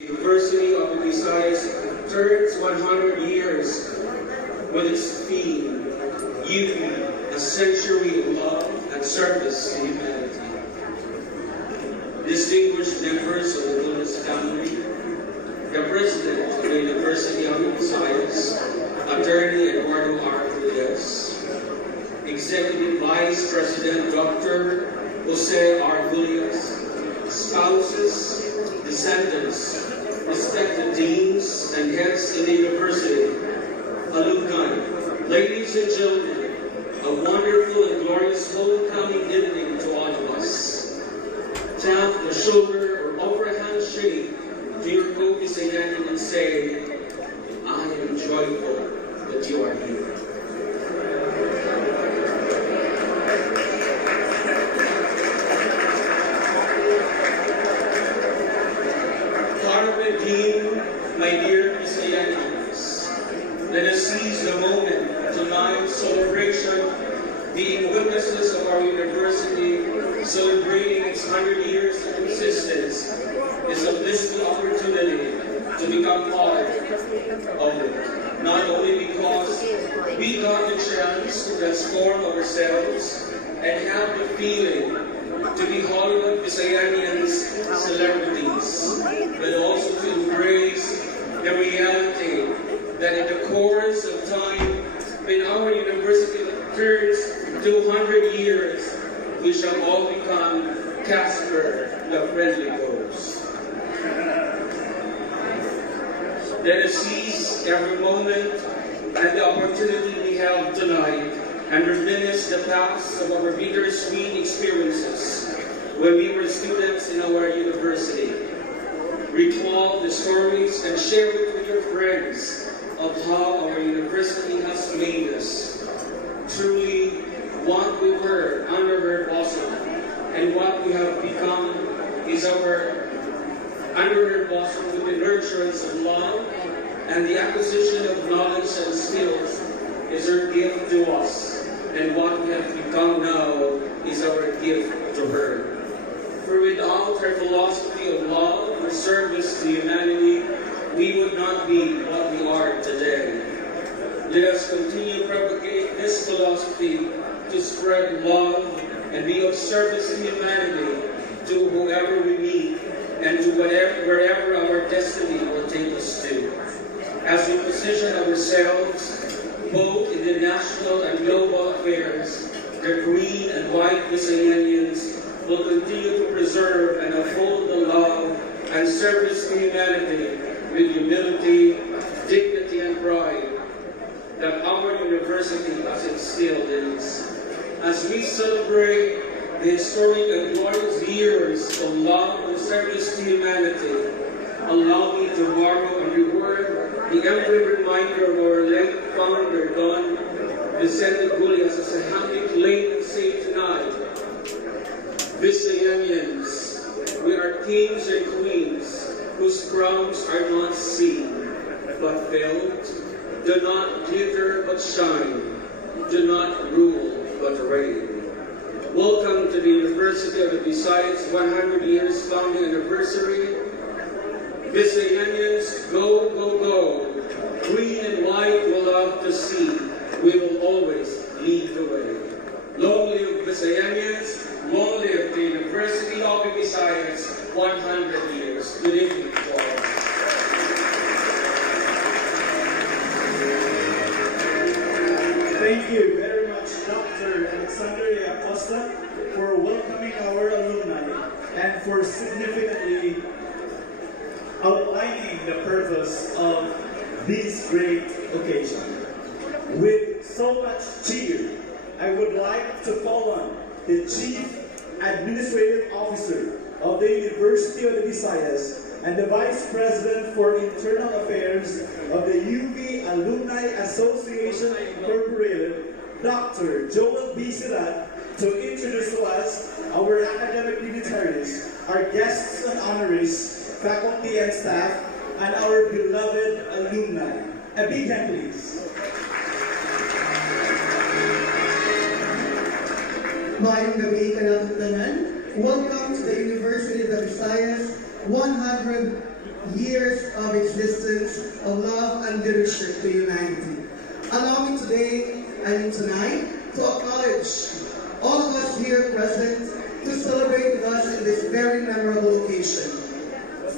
University of the Visayas turns 100 years with its theme, UV, a century of love and service to humanity. Distinguished members of the Villas family, the President of the University of the Visayas, Attorney Eduardo R. Villas, Executive Vice President Dr. Jose R. Villas, spouses, descendants, respected deans and heads in the university, alumni, ladies and gentlemen, a wonderful and glorious homecoming evening to all of us. Tap the shoulder or offer a handshake to your co-Visayan and say, I am joyful that you are here. My dear Visayans, let us seize the moment tonight's celebration, being witnesses of our university celebrating its 100 years of existence, is a blissful opportunity to become part of it. Not only because we got the chance to transform ourselves and have the feeling to be Hollywood Visayanians celebrities, but also to embrace the reality that in the course of time, when our university turns 200 years, we shall all become Casper the Friendly Ghost. Let us seize every moment and the opportunity we have tonight and reminisce the past of our bittersweet experiences when we were students in our university. Recall the stories and share it with your friends of how our university has made us truly what we were under her bosom, and what we have become is our under her bosom with the nurturance of love and the acquisition of knowledge and skills is her gift to us, and what we have become now is our gift to her. For without her philosophy of love and service to humanity, we would not be what we are today. Let us continue to propagate this philosophy to spread love and be of service to humanity, to whoever we meet, and to wherever our destiny will take us to. As we position ourselves both in the national and global affairs, the green and white Visayanians will continue to preserve and uphold the love and service to humanity with humility, dignity, and pride that our university has instilled in us. As we celebrate the historic and glorious years of love and service to humanity, allow me to borrow and reward the every reminder of our late founder, Don Vicente Gullias, as a happy, late, and safe tonight. Visayanians, we are kings and queens whose crowns are not seen but felt, do not glitter but shine, do not rule but reign. Welcome to the University of the Visayas 100 years founding anniversary. Visayanians, go, go, go. Green and white will love to see. We will always lead the way. Long live Visayanians. Long live the University of the Visayas 100 years. Good evening to all. Thank you very much, Dr. Alexander Acosta, for welcoming our alumni and for significantly outlining the purpose of this great occasion. With so much cheer, I would like to call on the Chief Administrative Officer of the University of the Visayas and the Vice President for Internal Affairs of the UV Alumni Association Incorporated, Dr. Joel B. Sirat, to introduce to us our academic dignitaries, our guests and honorees, faculty and staff, and our beloved alumni. A big hand, please. Mayong gabi kanatong tanan. Welcome to the University of the Visayas 100 years of existence of love and leadership to humanity. Allow me today and tonight to acknowledge all of us here present to celebrate with us in this very memorable occasion.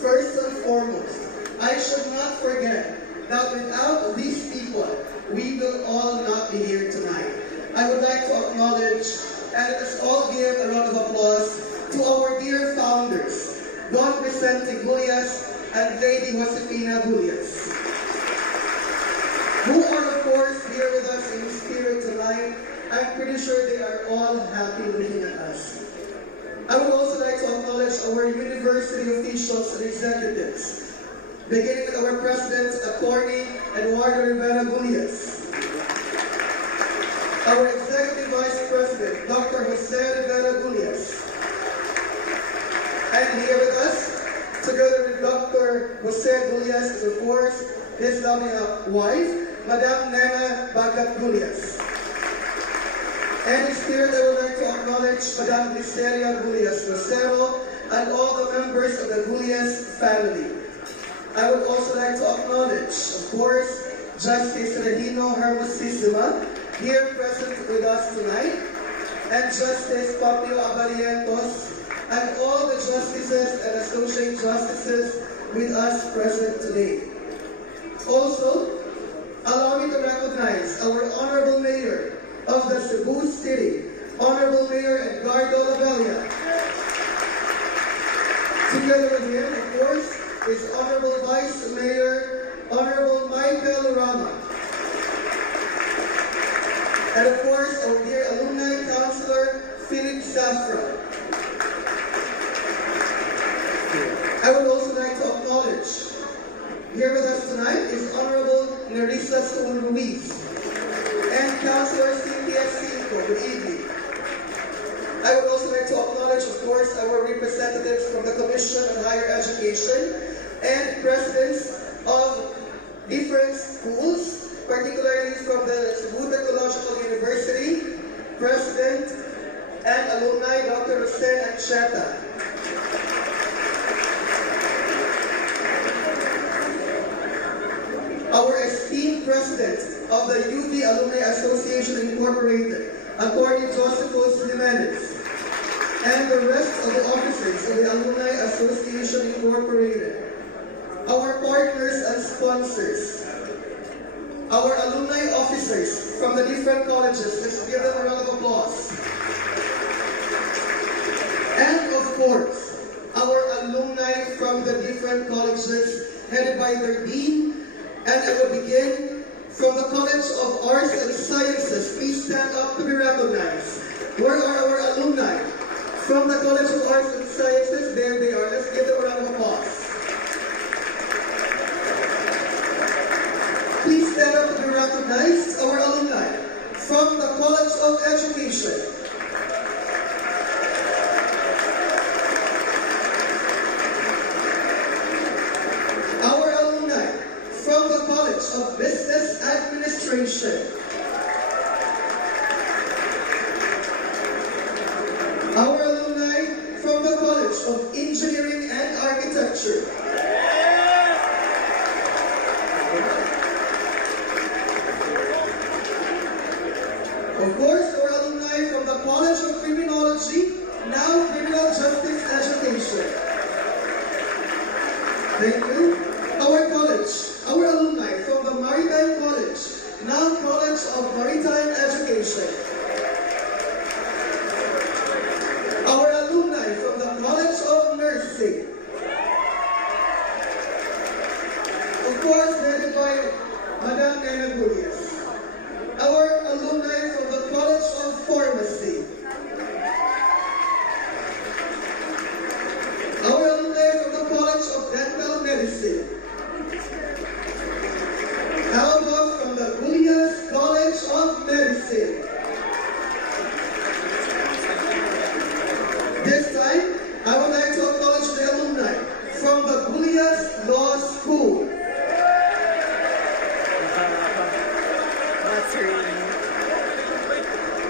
First and foremost, I should not forget that without these people, we will all not be here tonight. I would like to acknowledge and let us all give a round of applause to our dear founders, Don Vicente Gullias and Lady Josefina Gullias, who are of course here with us in spirit tonight. I'm pretty sure they are all happy looking at us. I would also like to acknowledge our university officials and executives, beginning with our President, Attorney Eduardo Rivera Gullias, our Executive Vice President, Dr. Jose Rivera Gullias, and here with us, together with Dr. Jose Gullias, is of course his loving wife, Madam Nena Bagat Gullias. And in spirit, I would like to acknowledge Madam Listeria Gullias Rosero and all the members of the Gullias family. I would also like to acknowledge, of course, Justice Regino Hermosissima, here present with us tonight, and Justice Papio Abarientos, and all the justices and associate justices with us present today. Also, allow me to recognize our Honorable Mayor of the Cebu City, Honorable Mayor Edgardo Labella. Together with him, of course, is Honorable Vice Mayor, Honorable Michael Rama. And of course, our dear Alumni Councilor, Philip Safra. I would also like to acknowledge, here with us tonight is Honorable Nerissa Soul Ruiz and Councilor Cynthia Cinco. Good evening. I would also like to acknowledge, of course, our representatives from the Commission on Higher Education and presidents of different schools, particularly from the Cebu Technological University, President and alumni Dr. Rosén Ancheta. Our esteemed President of the UV Alumni Association Incorporated, Attorney Josephus Jimenez, and the rest of the officers of the Alumni Association Incorporated, our partners and sponsors, our alumni officers from the different colleges. Let's give them a round of applause. And of course, our alumni from the different colleges headed by their dean. And I will begin from the College of Arts and Sciences. Please stand up to be recognized. Where are our alumni? From the College of Arts and Sciences, there they are. Let's give them a round of applause. Please stand up to be recognized, our alumni. From the College of Education. From the College of Business Administration. Our alumni from the College of Engineering and Architecture. Of course, our alumni from the College of Criminology, now Criminal Justice Education. Thank you. Our college. Our alumni from the Maritime College, now College of Maritime Education. Our alumni from the College of Nursing. Of course, headed by Madam Nena Gullias. Our alumni from the College of Pharmacy. Our alumni from the College of Dental Medicine. How about from the Gullias College of Medicine? This time, I would like to acknowledge the alumni from the Gullias Law School.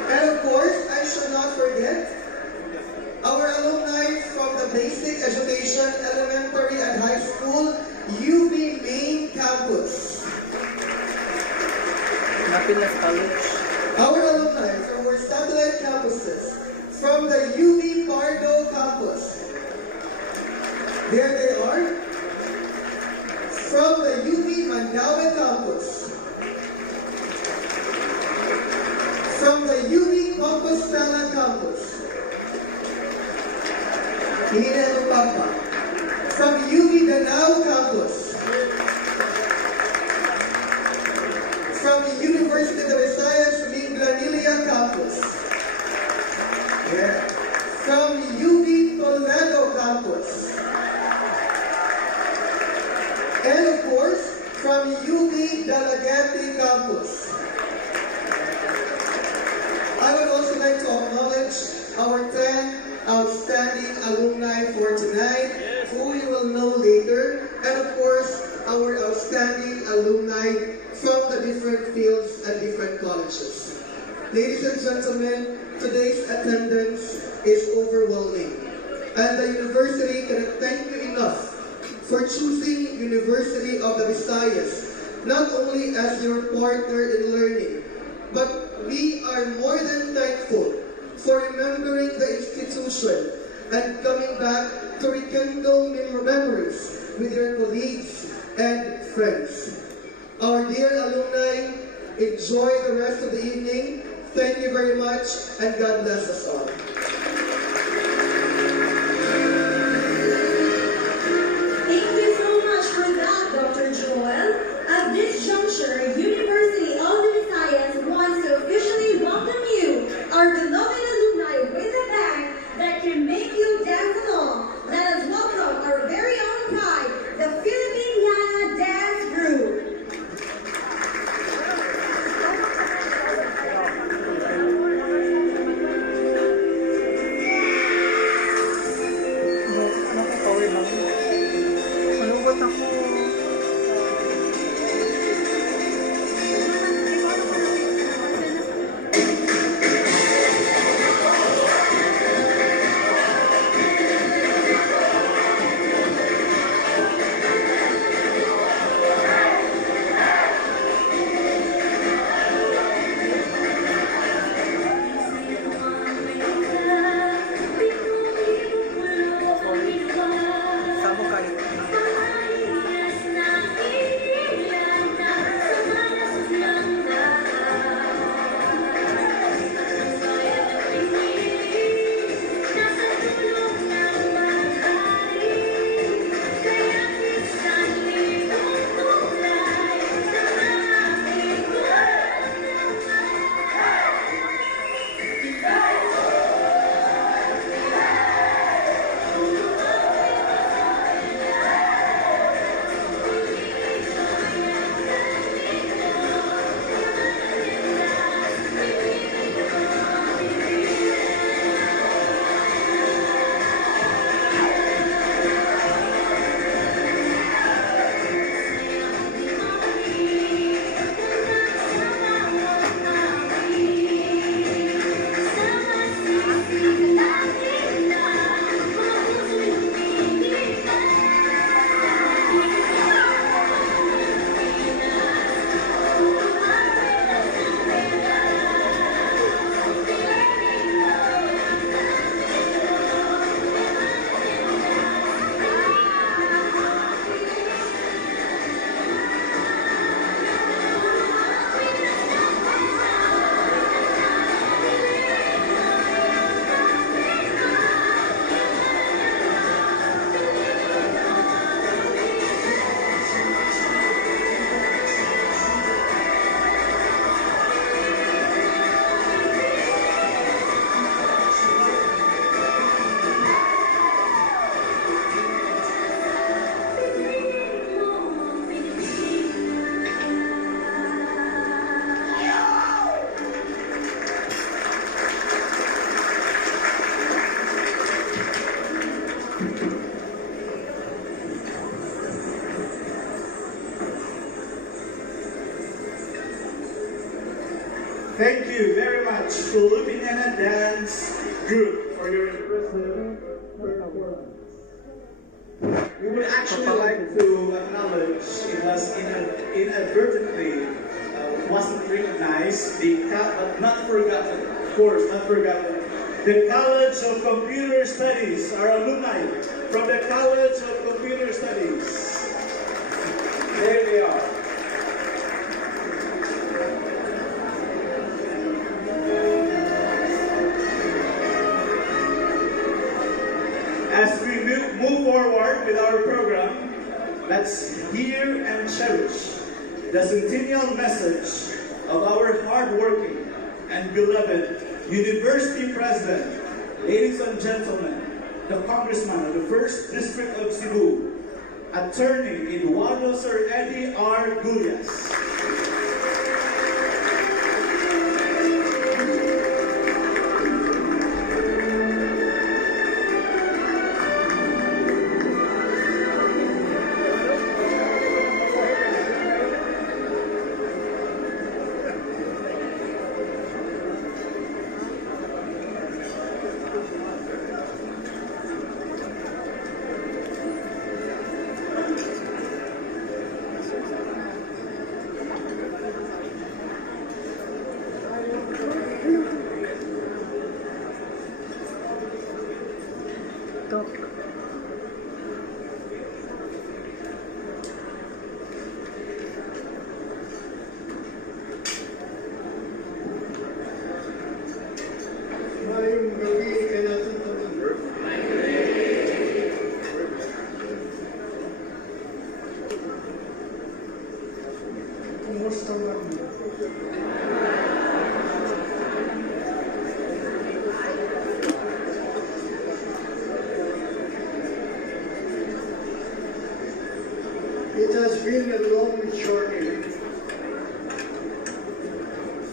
And of course, I should not forget our alumni from the Basic Education, Elementary and High School Pinas College. Our alumni from our satellite campuses, from the UV Pardo campus. There they are. From the UV Mandaue campus. From the UV Compostela campus. Hinihintay mo pa. From UV Danao campus. From the University of the Visayas Minglanilia campus. Yeah. From UV Toledo campus. And of course, from UV Dalagete campus. I would also like to acknowledge our 10 outstanding alumni for tonight, who you will know later, and of course, our outstanding alumni from the different fields and different colleges. Ladies and gentlemen, today's attendance is overwhelming, and the university cannot thank you enough for choosing University of the Visayas, not only as your partner in learning, but we are more than thankful for remembering the institution and coming back to rekindle memories with your colleagues and friends. Our dear alumni, enjoy the rest of the evening. Thank you very much, and God bless us all. Thank you so much for that, Dr. Joel. At this juncture, University of the Visayas wants to officially welcome you, our beloved alumni, with a band that can make you dance along. Let us welcome our very own pride, the Filipiniana Dance Group. Malungkot ako. Sabo kayo. Thank you very much, Filipiniana Dance Group, for your impressive performance. We would actually like to acknowledge it was inadvertently wasn't recognized, but not forgotten, of course, not forgotten. The College of Computer Studies, our alumni from the College of Computer Studies. There they are. As we move forward with our program, let's hear and cherish the centennial message of our hardworking and beloved University President, ladies and gentlemen, the Congressman of the 1st District of Cebu, Attorney Eduardo Sir Eddie R. Gullias. Ngayong gabi ay natutunan. Kumusta man? It has been a long journey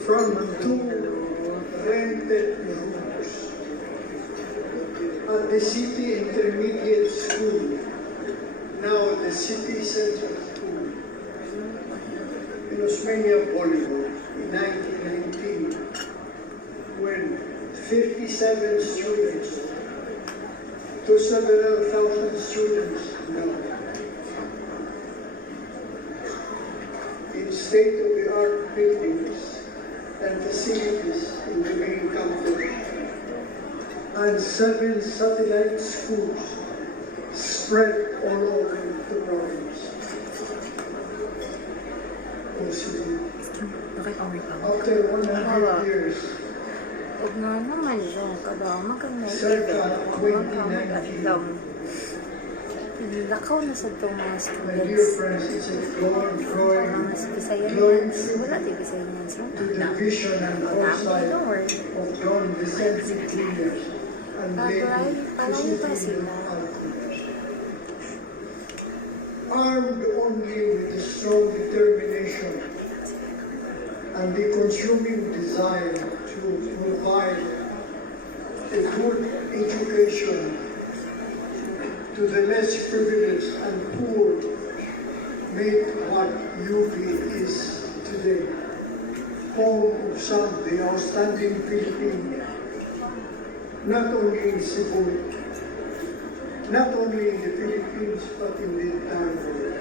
from two rented rooms at the City Intermediate School, now the City Central School, in Osmeña, Bolivar, in 1919, when 57 students to several thousand students now, in state-of-the-art buildings and facilities in the main campus, and 7 satellite schools spread all over the province. After 100 years, Huwag nga naman siya. Kada circa 2019, Lakaw na sa itong mga my dear students. friends, it's a glowing Mas Bisayan glowing yan. Wala di Bisayan yan. So, to the vision and foresight don't worry. of Don Vicente Jr. and Lady Parang iba Josephine sila. Alcantara. Armed only with a strong determination and the consuming desire to provide a good education to the less privileged and poor, made what UV is today, home of some of the outstanding Philippines, not only in Cebu, not only in the Philippines, but in the entire world.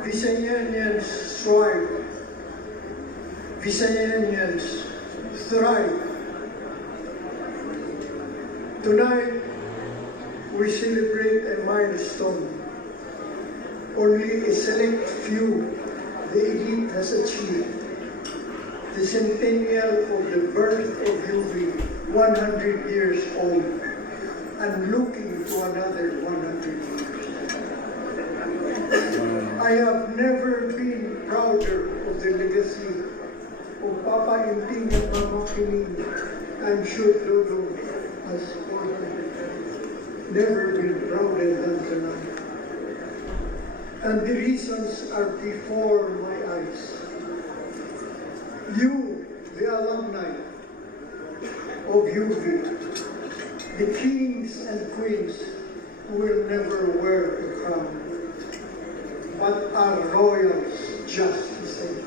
Visayanians strive, Visayanians thrive. Tonight, we celebrate a milestone. Only a select few, the elite has achieved. The centennial of the birth of UV, 100 years old, and looking to another 100 years. I have never been prouder of the legacy of Papa Inting and Mama Kining and Shoot Dodo as already. Never been prouder than tonight. And the reasons are before my eyes. You, the alumni of UV, the kings and queens who will never wear the crown, but are royals just the same.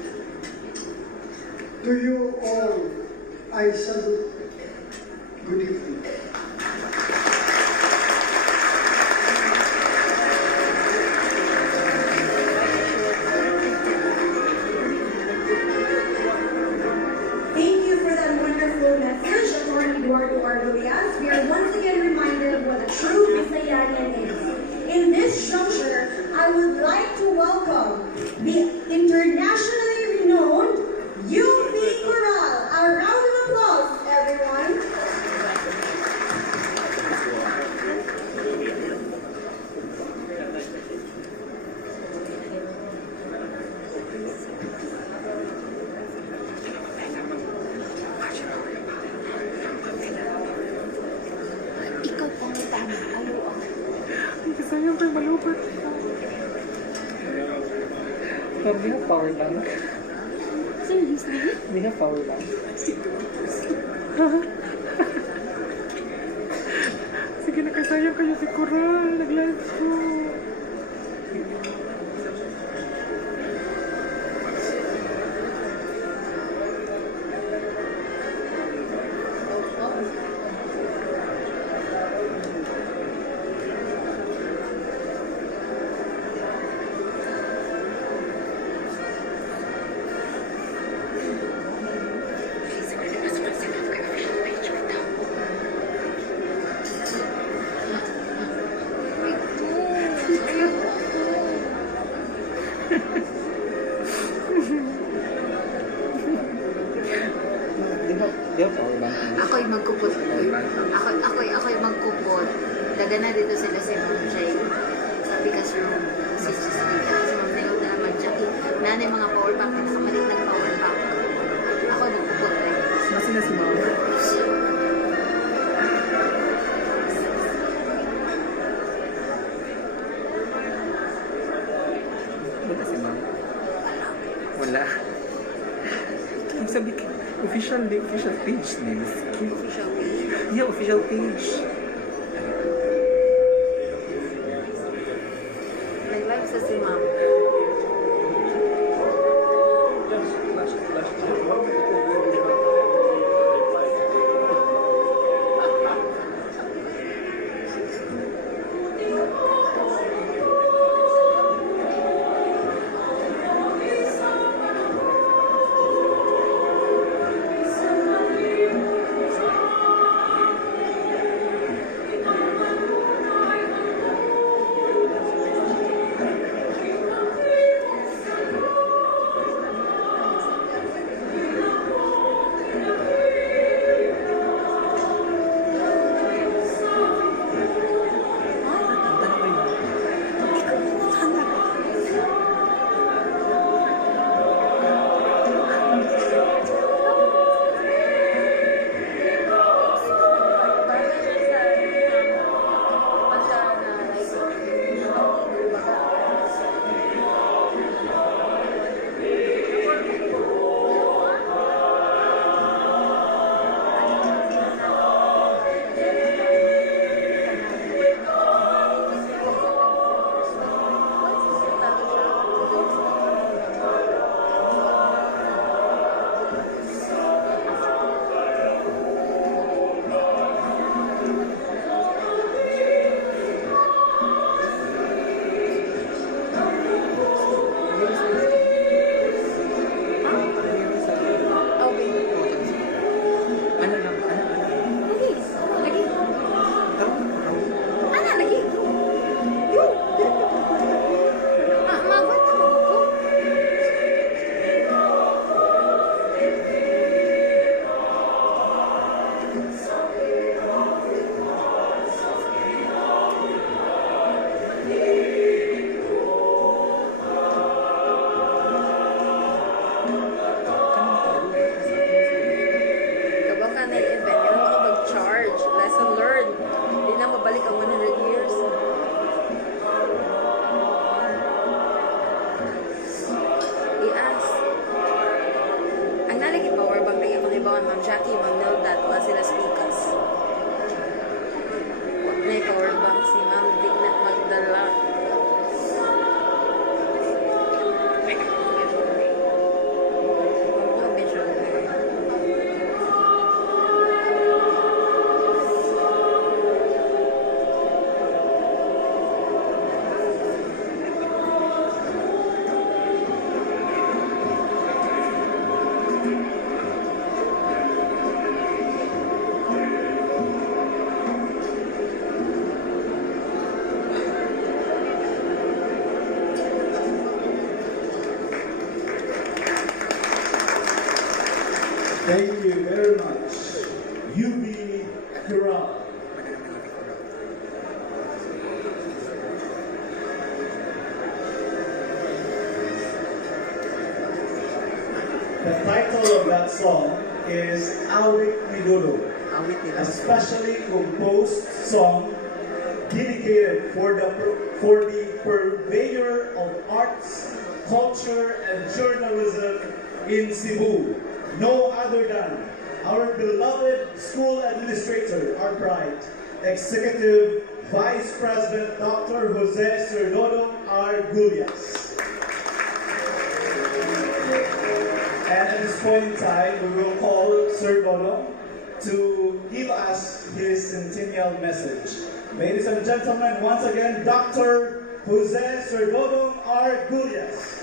To you all, I salute. Good evening. I would like to welcome the internationally renowned UV100. A round of applause, everyone. Ikaw pang tama. Ayaw ako. Sayang kayo malupit. We have power bank. Seriously? We have power bank. Sige na, kasayang kayo si Coral. Nag-live ko. Di ba power bank? Ako'y magkupot. Ako'y magkupot. Daga na dito sila si Ma'am Jay. Sa Picas room. Si Ma'am Nayog na naman Jackie. Nanay mga power bank. Nakamalit ng power bank. Ako nagkupot na. Nasa na si Mama? Wala si Mama? Wala. Ang sabi ko, official page nila. Official page. Yeah, official page. Nag-live sa si Ma'am. Jackie, Ma'am Nelda, tuwa sila speakers. May power bank si Ma'am Digna magdala. Thank you very much. UV100. The title of that song is Awit Nidodo, a specially composed song dedicated for the purveyor of arts, culture, and journalism in Cebu, no other than our beloved school administrator, our pride, Executive Vice President Dr. Jose Serdodo R. Gullias. And at this point in time, we will call Sir Dodo to give us his centennial message. Ladies and gentlemen, once again, Dr. Jose Serdodo R. Gullias.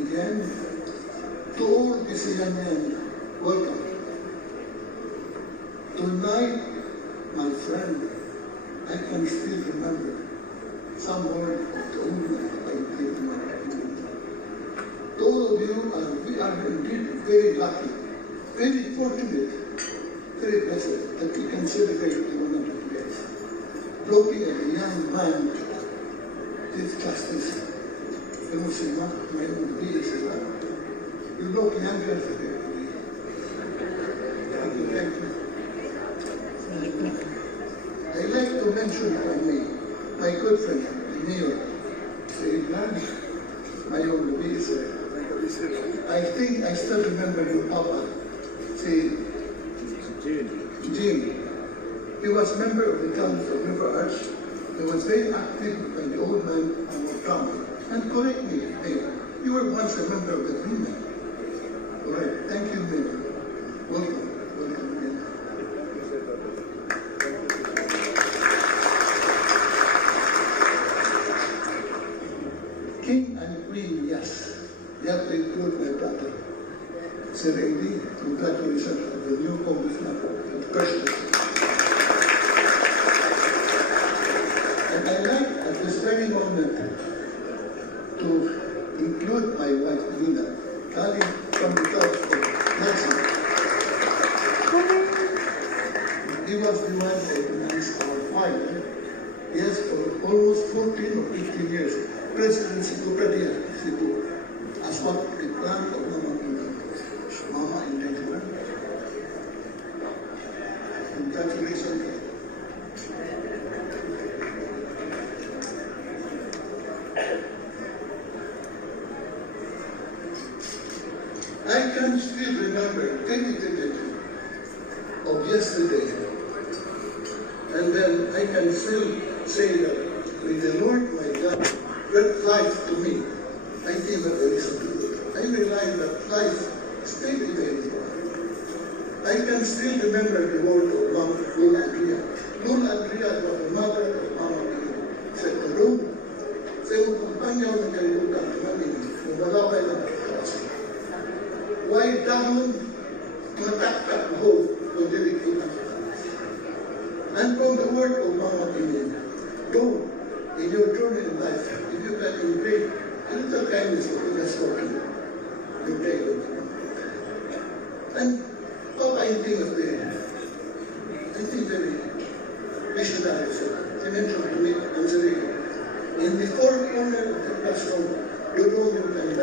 Again, to all these young men, welcome. Tonight, my friend, I can still remember some word of the old man I gave my community. To all of you, we are indeed very lucky, very fortunate, very blessed that we can celebrate the 100 years. Looking at a young man did justice. You know, say, my own beers, you look younger today. Thank you, thank you. I like to mention for me, my good friend, the mayor, say, my own beers. I think I still remember your papa, say, Gene. He was member of the Council of River Arts. He was very active by the old man on our town. And correct me, Mayor, you were once a member of the Green Man. All right, thank you, Mayor. Welcome, welcome again. King and Queen, yes. You have to include my brother. Sir A.D., congratulations on the new congressman of President. And I like at this very moment to include my wife, Lina, coming from the house of Nancy. He was the one that organized our fire. Yes, for almost 14 or 15 years, President Cebu Pradia, Cebu, as what the plan of Mama in 91. Congratulations. I can still remember very vividly of yesterday, and then I can still say that with the Lord my God brought life to me, I gave up a reason to do it. I realized that life is very, very important. I can still remember the word of Mom Lola Andrea. Lola Andrea was the mother of Mama Pino. Said to Rome, sa iyong kumpanyaw ng kalibutan namin, kung wala pa lang kasi. Why down mataktak ho kung dilikutan sa taas. And from the word of Mama Pino, go in your journey in life, if you can embrace a little kindness of the story, you take it. And pagkainting of the, I think very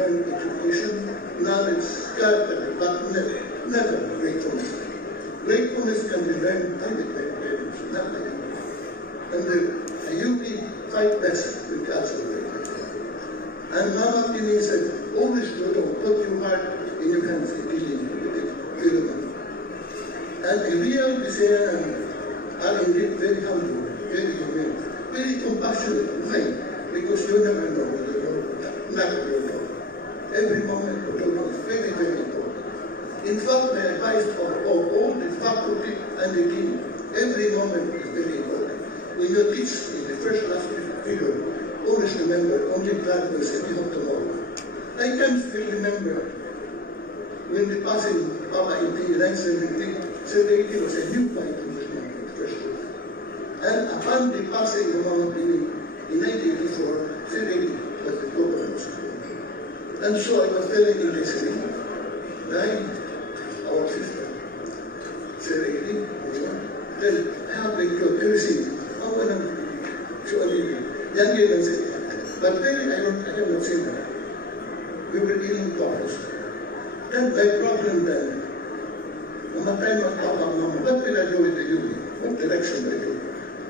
behind education, knowledge, character, but never gratefulness. Gratefulness can be learned by the parents, not by you. And the UP fight best with cultural gratefulness. And Mama Pini said, always put your heart in your hands in dealing with it. And the real Visayan are indeed very humble, very humane, very compassionate. Why? Because you never know what the Lord will know. Every moment of the Lord is very, very important. In fact, my advice of all the faculty and the team, every moment is very important. When you teach in the first class period, always remember, only God will save you tomorrow. I can still remember when the passing Papa in 1970, it was a new fight in this month, first class. And upon the passing of Mama Pini in 1984, Sir was the governor of school. And so I was telling in the city, our sister, Sir then I have been told everything. How can I show a lady? Young girl said, but then I have not seen her. We were eating coffee. Then my problem then, time of Mama, what will I do with the UV? What direction will I do?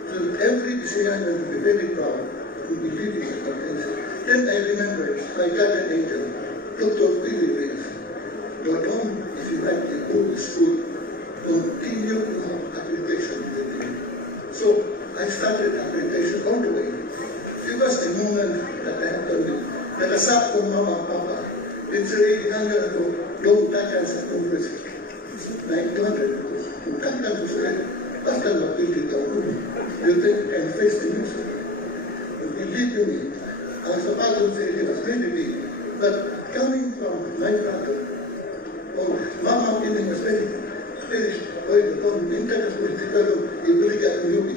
So every Visayan will be very proud to be leading the conference. Then I remember my guardian angel, Dr. Billy Reyes. Gahom, if you like to go to school, continue to have accreditation with me. So I started accreditation all the way. It was the moment that I had told me, nakasak ko Mama and Papa, pinsaray hanggang ako, don't takan sa Congress. 900, kung takan ko sila, basta mag-pilita ako. You think and face the music. Believe me, ang sapatos sa inyo was very big. But coming from my brother, Mama Pini was very minta ka sa politikado, ibalik ka ang yubi.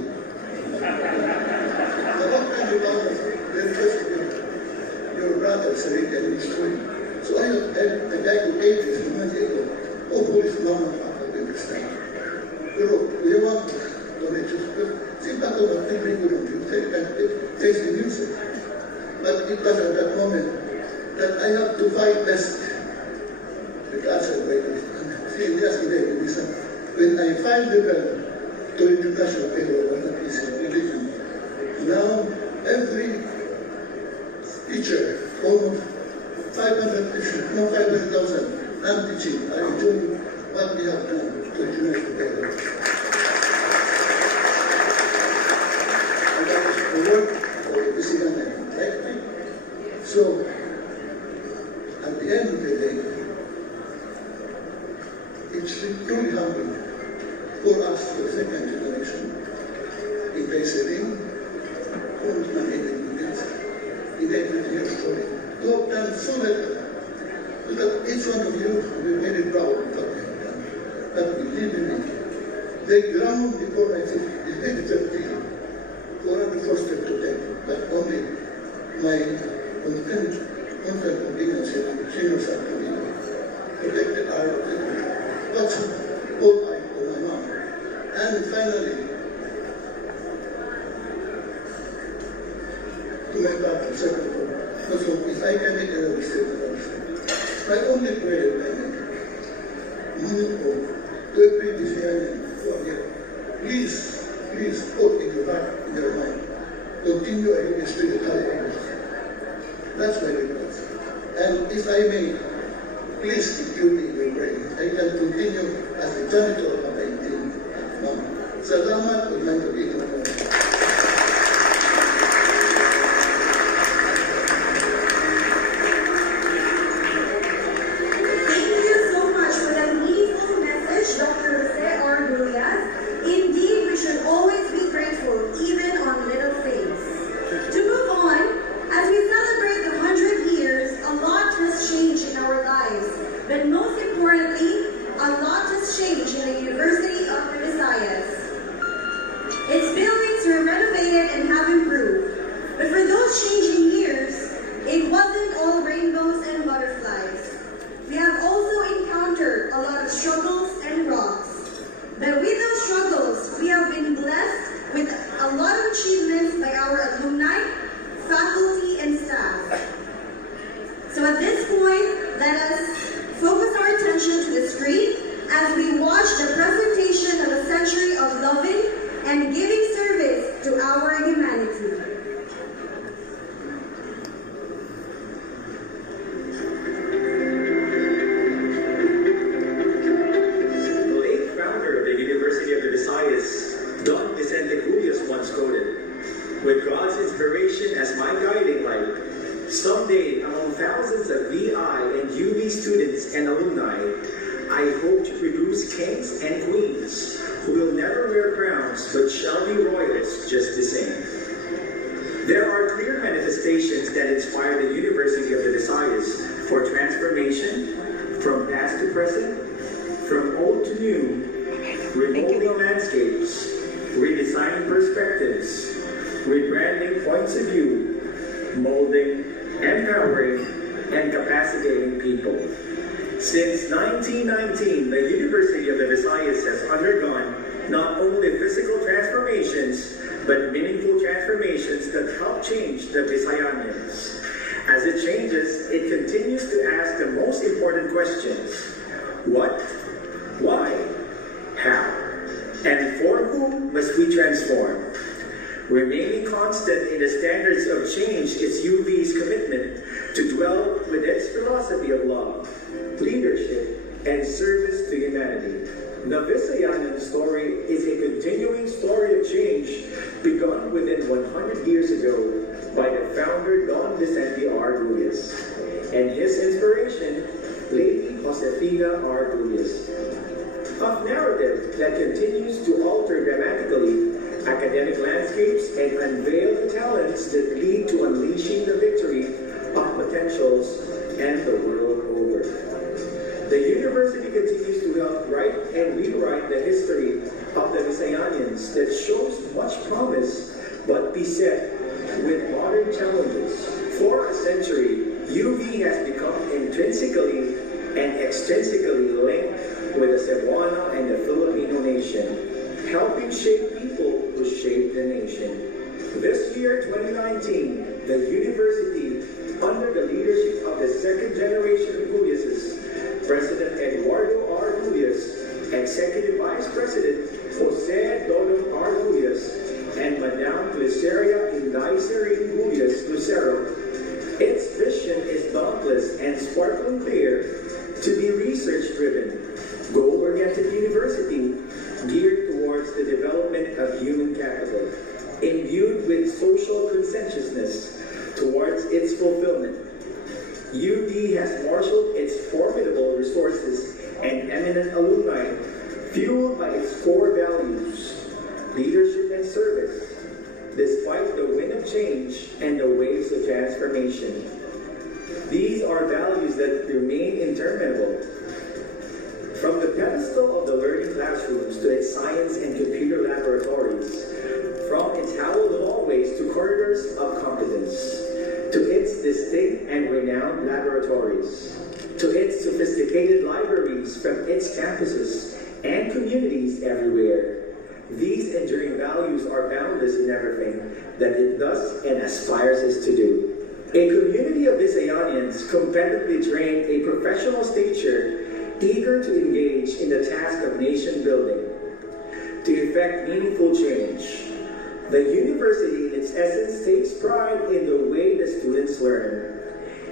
What can you tell us? Then first your brother said it and his story. So I had a guy who ate this and went to hopefully Mama and Papa will understand. Pero we want to let you see back over every good of you, face the music. But it was at that moment that I have to fight best the cultural greatness. See, yesterday, when I find the bell to international payroll, was not easy, religion. Now, every teacher, almost 500 teachers, no 500,000, I'm teaching, are enjoying what we have done to unite together. And that is the work of the Visayan, right? So, at the end of the day, it's truly humbling for us, the second generation, in Basiling, in every year story, to have done so little, so that each one of you will be very proud of what you have done. But believe me, the ground before I think is very dirty, for the first step to take, but only my constant obedience and senior subcommittee protected our what's all I for my mom. And finally, to my brother, second of all, so if I can make another mistake, my only prayer I make, to every Visayan who are here, please put in your heart, in your mind, continue a Holy Spirit high. That's my request. And if I may, please include me in your prayer. I can continue as the janitor of my team. Salamat, we'd like to be in but most importantly, a lot has changed in the University of the Visayas. It's built attention to the screen as we watch the presentation of a century of loving and giving service to our humanity. The late founder of the University of the Visayas, Don Vicente Gullias, once quoted, "With God's inspiration as my guiding light, someday among thousands of VI and UV students and alumni, I hope to produce kings and queens who will never wear crowns but shall be royals just the same." There are clear manifestations that inspire the University of the Visayas for transformation from past to present, from old to new, remodeling landscapes, redesigning perspectives, rebranding points of view, molding, empowering, and capacitating people. Since 1919, the University of the Visayas has undergone not only physical transformations, but meaningful transformations that help change the Visayanians. As it changes, it continues to ask the most important questions: what, why, how, and for whom must we transform? Remaining constant in the standards of change is UV's commitment to dwell with its philosophy of love, leadership, and service to humanity. The Visayanan story is a continuing story of change begun within 100 years ago by the founder Don Vicente R. Gullias and his inspiration, Lady Josefina R. Gullias. A narrative that continues to alter dramatically academic landscapes and unveil the talents that lead to unleashing the victory of potentials and the world over. The university continues to help write and rewrite the history of the Visayanians that shows much promise but beset with modern challenges. For a century, UV has become intrinsically and extrinsically linked with the Cebuano and the Filipino nation, helping shape people who shape the nation. This year, 2019, the university, under the leadership of the second generation of Gulliases, President Eduardo R. Gullias, Executive Vice President Jose Dodon R. Gullias, and Madame Glyceria Inday Serene Gullias Lucero, its vision is dauntless and sparkling clear to be research-driven, goal-oriented university geared towards the development of human capital, imbued with social conscientiousness towards its fulfillment. UD has marshaled its formidable resources and eminent alumni, fueled by its core values, leadership and service, despite the wind of change and the waves of transformation. These are values that remain interminable. From the pedestal of the learning classrooms to its science and computer laboratories, from its hallowed hallways to corridors of competence, to its distinct and renowned laboratories, to its sophisticated libraries from its campuses and communities everywhere. These enduring values are boundless in everything that it does and aspires us to do. A community of Visayanians competitively trained, a professional stature, eager to engage in the task of nation building, to effect meaningful change. The university, in its essence, takes pride in the way the students learn.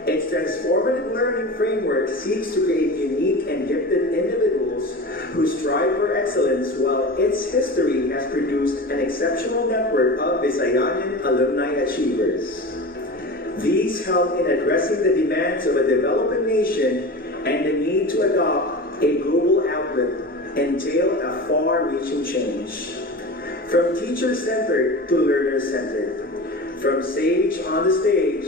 Its transformative learning framework seeks to create unique and gifted individuals who strive for excellence, while its history has produced an exceptional network of Visayanan alumni achievers. These help in addressing the demands of a developing nation and the need to adopt a global outlook entail a far-reaching change. From teacher-centered to learner-centered, from sage on the stage,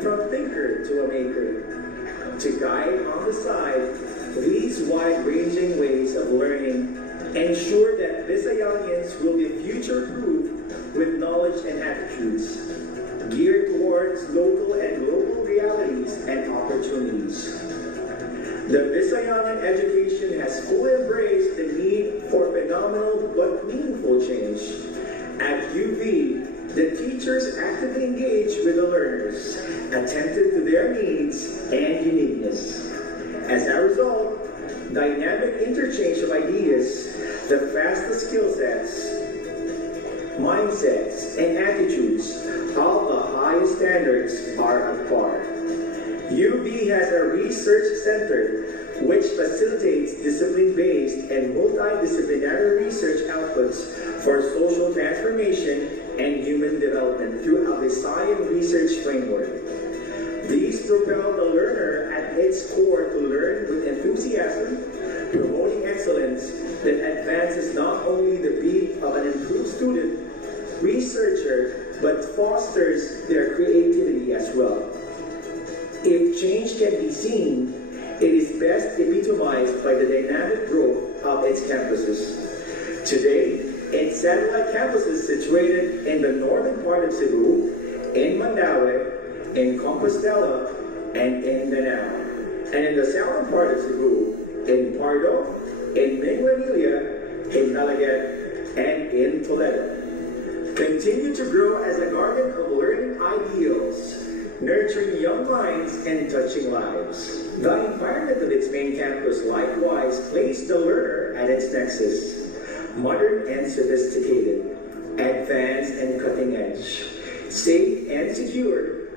from thinker to a maker, to guide on the side, these wide-ranging ways of learning ensure that Visayanians will be future-proof with knowledge and attitudes, geared towards local and global realities and opportunities. The Visayanan education has fully embraced the need for phenomenal but meaningful change. At UV, the teachers actively engage with the learners, attentive to their needs and uniqueness. As a result, dynamic interchange of ideas, the vast skill sets, mindsets, and attitudes of the highest standards are at par. UV has a research center which facilitates discipline-based and multidisciplinary research outputs for social transformation and human development through a Visayan research framework. These propel the learner at its core to learn with enthusiasm, promoting excellence that advances not only the beat of an improved student, researcher, but fosters their creativity as well. If change can be seen, it is best epitomized by the dynamic growth of its campuses. Today, its satellite campuses situated in the northern part of Cebu, in Mandaue, in Compostela, and in Danao. And in the southern part of Cebu, in Pardo, in Minglanilla, in Malagat, and in Toledo. Continue to grow as a garden of learning ideals, nurturing young minds and touching lives. The environment of its main campus likewise placed the learner at its nexus, modern and sophisticated, advanced and cutting edge, safe and secure,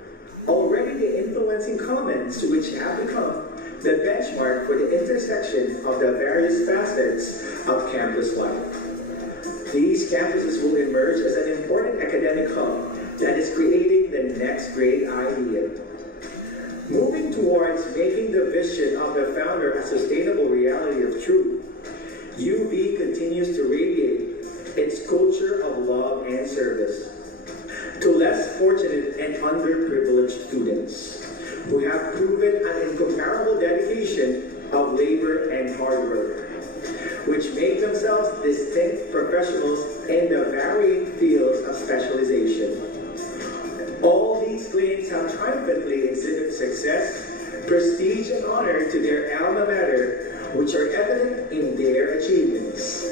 already the influencing commons which have become the benchmark for the intersection of the various facets of campus life. These campuses will emerge as an important academic hub that is creating the next great idea. Moving towards making the vision of the founder a sustainable reality of truth, UV continues to radiate its culture of love and service to less fortunate and underprivileged students who have proven an incomparable dedication of labor and hard work, which make themselves distinct professionals in the varied fields of specialization. All these claims have triumphantly exhibited success, prestige, and honor to their alma mater, which are evident in their achievements.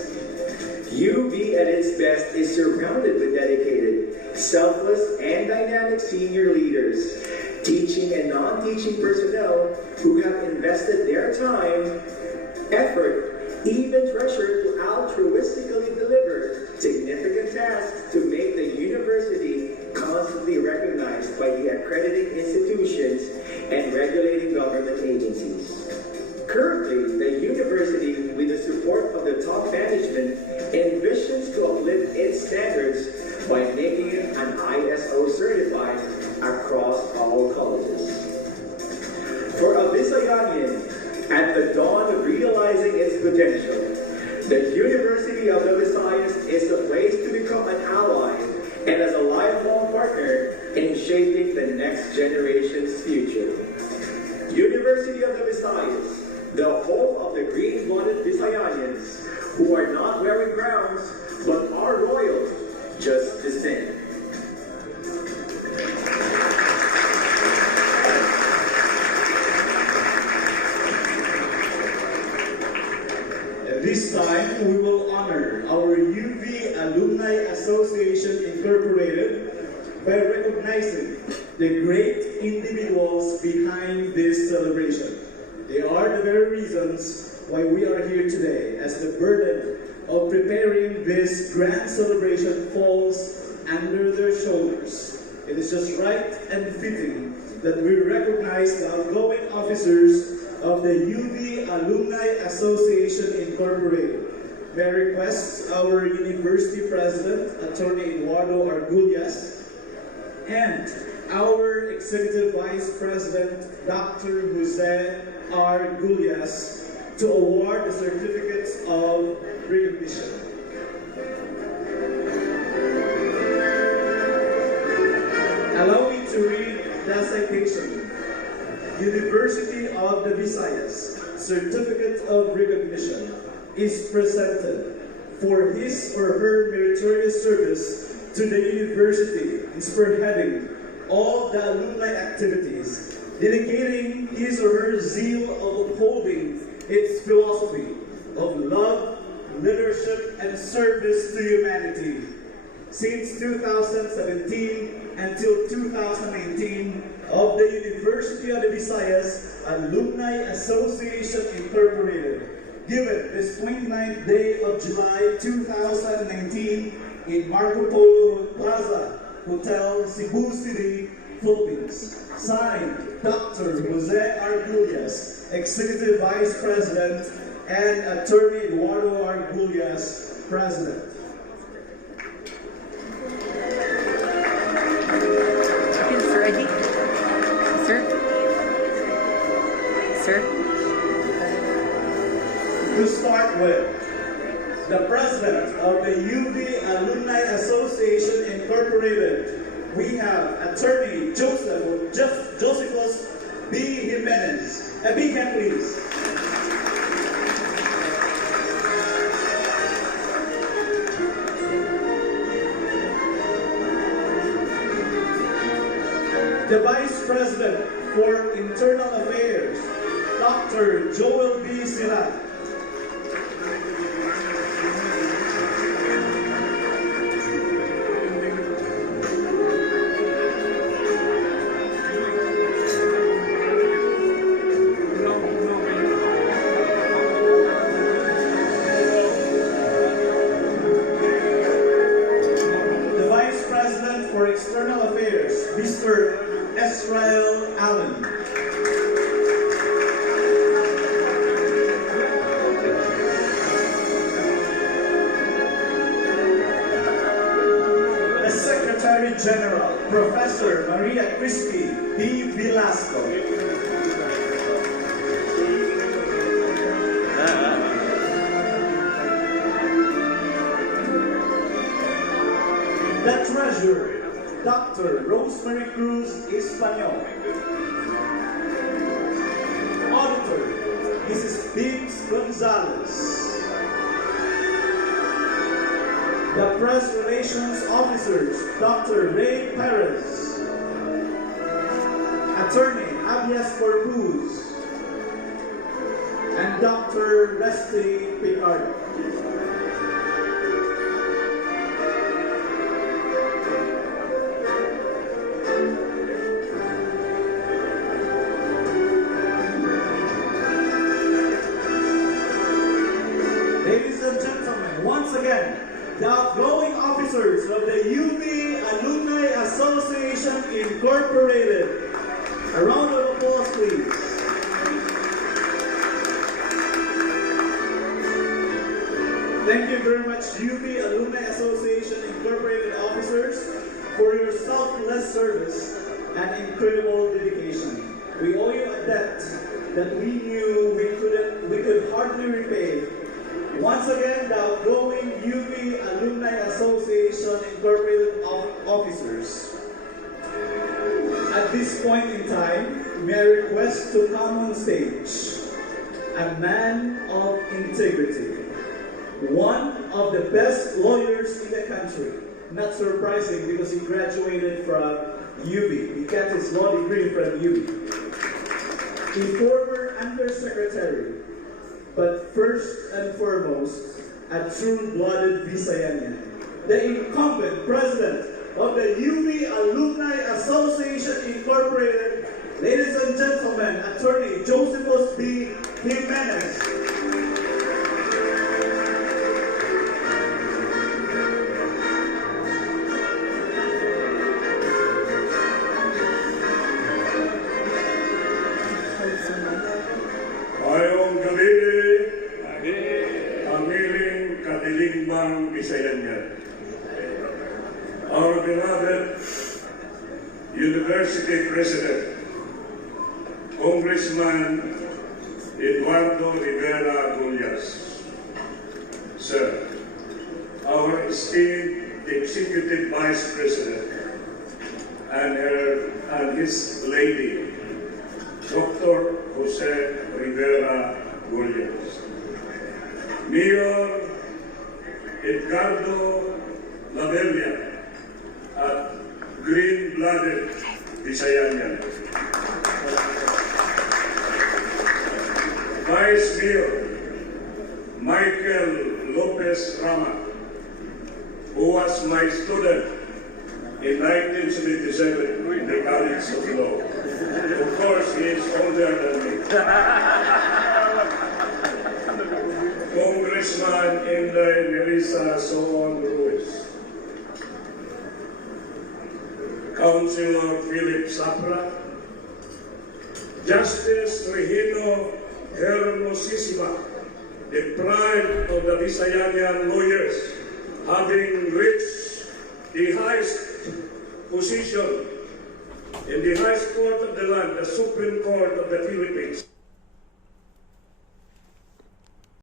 UV at its best is surrounded with dedicated, selfless, and dynamic senior leaders, teaching and non-teaching personnel who have invested their time, effort, even treasure to altruistically deliver significant tasks to make the university constantly recognized by the accrediting institutions and regulating government agencies. Currently, the university, with the support of the top management, envisions to uplift its standards by making it an ISO certified across all colleges. For a Visayanian, at the dawn of realizing its potential, the University of the Visayas is a place to become an ally and as a lifelong partner in shaping the next generation's future. University of the Visayas, the home of the green-blooded Visayanians who are not wearing crowns but are royal just the same. At this time, we will honor our UV Alumni Association Incorporated by recognizing the great individuals behind this celebration. They are the very reasons why we are here today, as the burden of preparing this grand celebration falls under their shoulders. It is just right and fitting that we recognize the outgoing officers of the UV Alumni Association Incorporated. May I request our University President, Attorney Eduardo Argullas, and our Executive Vice President, Dr. Jose Argullas, to award the certificates of recognition. Allow me to read the citation. University of the Visayas Certificate of Recognition is presented for his or her meritorious service to the university in spearheading all the alumni activities, dedicating his or her zeal of upholding its philosophy of love, leadership, and service to humanity. Since 2017 until 2019, of the University of the Visayas Alumni Association Incorporated, given this 29th day of July 2019 in Marco Polo Plaza, Hotel Cebu City, Philippines. Signed, Dr. Jose Argulias, Executive Vice President, and Attorney Eduardo Argulias, President. Ready? Sir? Sir? To start with, the President of the UV Alumni Association Incorporated, we have Attorney Josephus B. Jimenez. A big hand, please. The Vice President for Internal Affairs, Dr. Joel B. Silat. The Vice President for External Affairs, Mr. Israel Allen. The Secretary General, Professor Maria Crispy D. Velasco. The Treasurer, Dr. Rosemary Cruz Espanol. Auditor, Mrs. Biggs Gonzalez. The Press Relations Officers, Dr. Ray Perez. Attorney Abias Corpuz. And Dr. Leslie Picardo. Ladies and gentlemen, once again, the outgoing officers of the UV Alumni Association Incorporated. A round of applause, please. Thank you very much, UV Alumni Association Incorporated officers, for your selfless service and incredible dedication. We owe you a debt that we knew we could hardly repay. Once again, the outgoing UV Alumni Association Incorporated officers. At this point in time, may I request to come on stage a man of integrity, one of the best lawyers in the country. Not surprising because he graduated from UV. He got his law degree from UV. A former undersecretary, but first and foremost, a true-blooded Visayanian. The incumbent president of the UV Alumni Association Incorporated, ladies and gentlemen, Attorney Josephus B. Jimenez. Mayong gabi, amiling kadilimbang Bisayanian. Our beloved University President, Congressman Eduardo Rivera Argulias. Sir, our esteemed Executive Vice President and his lady, Dr. Jose Rivera Argulias. Mayor Edgardo Labella at green-blooded Visayanian. Vice Mayor Michael Lopez Rama, who was my student in 1977 in the College of Law. Of course, he is older than me. Congressman Inday Melissa Soon Ruiz. Councilor Philip Sapra. Justice Regino Hermosissima, the pride of the Visayanian lawyers, having reached the highest position in the highest court of the land, the Supreme Court of the Philippines.